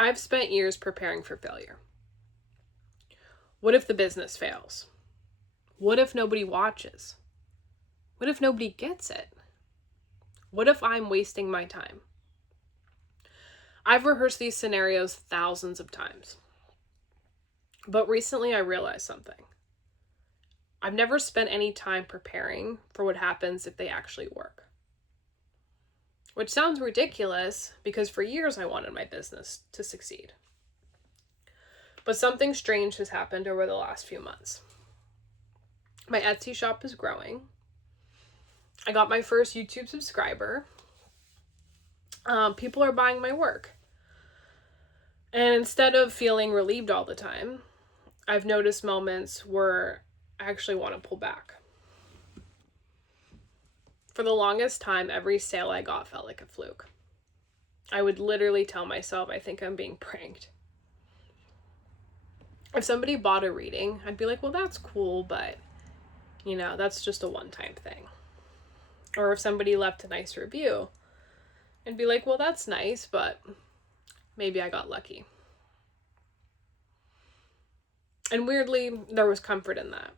I've spent years preparing for failure. What if the business fails? What if nobody watches? What if nobody gets it? What if I'm wasting my time? I've rehearsed these scenarios thousands of times. But recently I realized something. I've never spent any time preparing for what happens if they actually work. Which sounds ridiculous because for years I wanted my business to succeed. But something strange has happened over the last few months. My Etsy shop is growing. I got my first YouTube subscriber. People are buying my work. And instead of feeling relieved all the time, I've noticed moments where I actually want to pull back. For the longest time, every sale I got felt like a fluke. I would literally tell myself, I think I'm being pranked. If somebody bought a reading, I'd be like, well, that's cool, but, that's just a one-time thing. Or if somebody left a nice review, I'd be like, well, that's nice, but maybe I got lucky. And weirdly, there was comfort in that.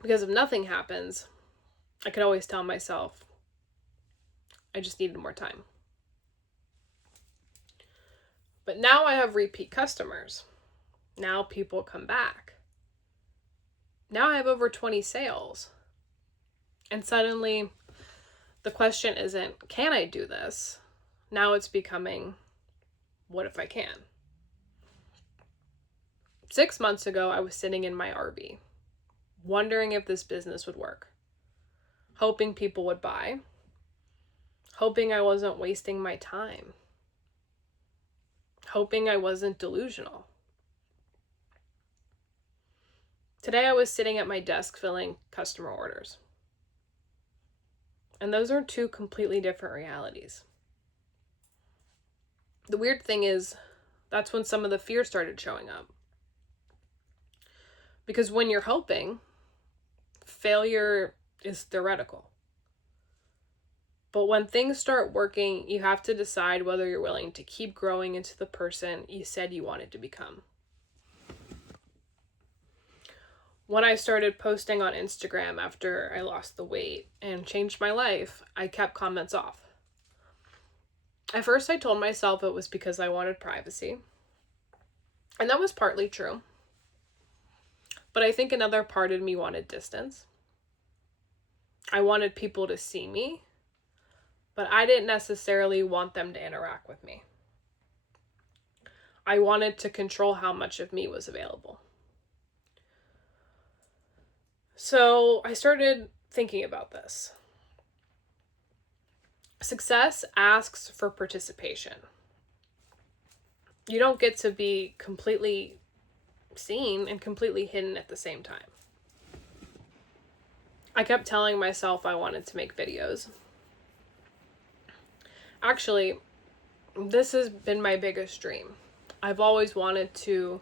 Because if nothing happens, I could always tell myself, I just needed more time. But now I have repeat customers. Now people come back. Now I have over 20 sales. And suddenly, the question isn't, can I do this? Now it's becoming, what if I can? 6 months ago, I was sitting in my RV, wondering if this business would work, hoping people would buy, hoping I wasn't wasting my time, hoping I wasn't delusional. Today I was sitting at my desk filling customer orders. And those are two completely different realities. The weird thing is, that's when some of the fear started showing up. Because when you're hoping, failure is theoretical. But when things start working, you have to decide whether you're willing to keep growing into the person you said you wanted to become. When I started posting on Instagram after I lost the weight and changed my life, I kept comments off. At first, I told myself it was because I wanted privacy. And that was partly true. But I think another part of me wanted distance. I wanted people to see me, but I didn't necessarily want them to interact with me. I wanted to control how much of me was available. So I started thinking about this. Success asks for participation. You don't get to be completely seen and completely hidden at the same time. I kept telling myself I wanted to make videos. Actually, this has been my biggest dream. I've always wanted to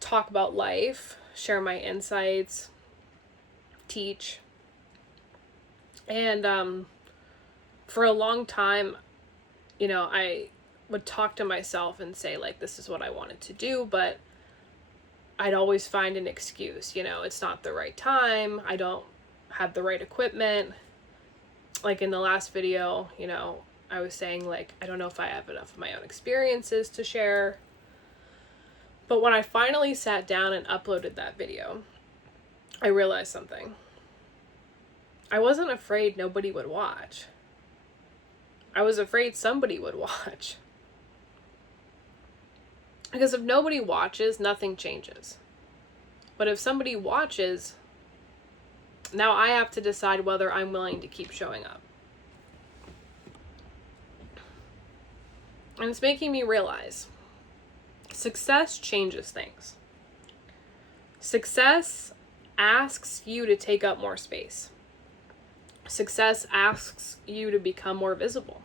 talk about life, share my insights, teach. And for a long time, I would talk to myself and say, like, this is what I wanted to do, but I'd always find an excuse. It's not the right time. I don't have the right equipment. Like in the last video, I was saying, like, I don't know if I have enough of my own experiences to share. But when I finally sat down and uploaded that video, I realized something. I wasn't afraid nobody would watch. I was afraid somebody would watch. Because if nobody watches, nothing changes. But if somebody watches, now I have to decide whether I'm willing to keep showing up. And it's making me realize success changes things. Success asks you to take up more space. Success asks you to become more visible.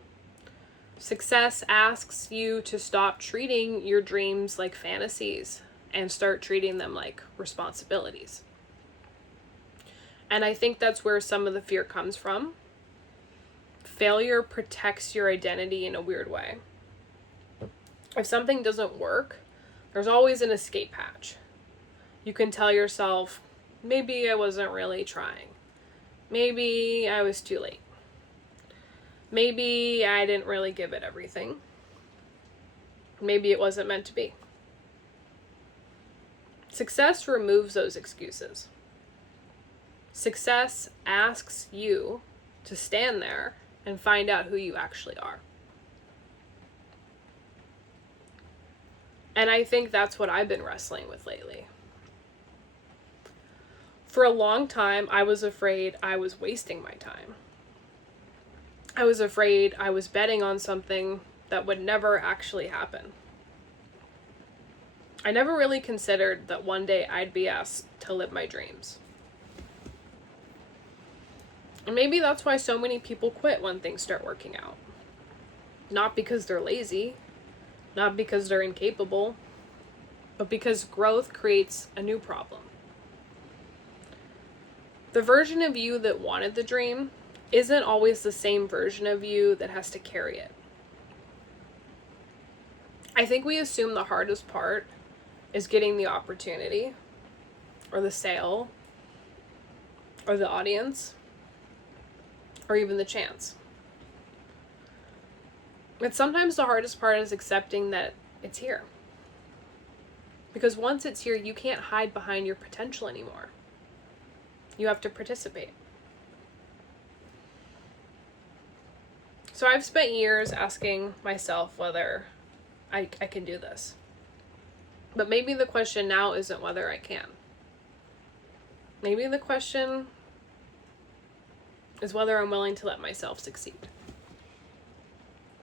Success asks you to stop treating your dreams like fantasies and start treating them like responsibilities. And I think that's where some of the fear comes from. Failure protects your identity in a weird way. If something doesn't work, there's always an escape hatch. You can tell yourself, maybe I wasn't really trying. Maybe I was too late. Maybe I didn't really give it everything. Maybe it wasn't meant to be. Success removes those excuses. Success asks you to stand there and find out who you actually are. And I think that's what I've been wrestling with lately. For a long time, I was afraid I was wasting my time. I was afraid I was betting on something that would never actually happen. I never really considered that one day I'd be asked to live my dreams. And maybe that's why so many people quit when things start working out. Not because they're lazy, not because they're incapable, but because growth creates a new problem. The version of you that wanted the dream isn't always the same version of you that has to carry it. I think we assume the hardest part is getting the opportunity, or the sale, or the audience, or even the chance. But sometimes the hardest part is accepting that it's here. Because once it's here, you can't hide behind your potential anymore. You have to participate. So I've spent years asking myself whether I can do this. But maybe the question now isn't whether I can. Maybe the question is whether I'm willing to let myself succeed.